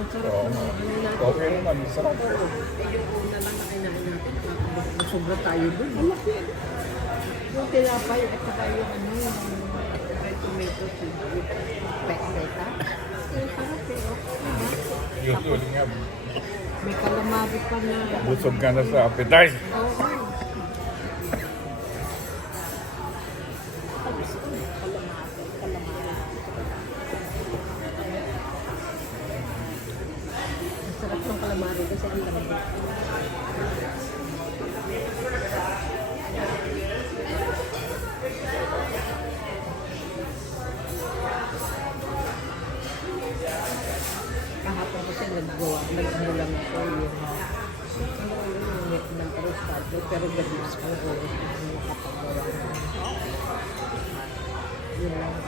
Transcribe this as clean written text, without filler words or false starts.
Masarap Oo. naman ano natin. Okay naman, sarap. Eh, yung una lang na kinain natin, sobra tayo dun. Yung tinapay at saka yung ano, yung may tomato soup with peta. Yung sarap eh, okay diba? Usually nga, May calamari pa na. busog ka na sa appetite. Oo. Tapos, calamari. Ang sarap ng calamari kasi ang lambot. Kahapon kasi nag-ano lang ako yung ng arrostado, pero gabi mas pang oras na nakapagawa. Yun lang.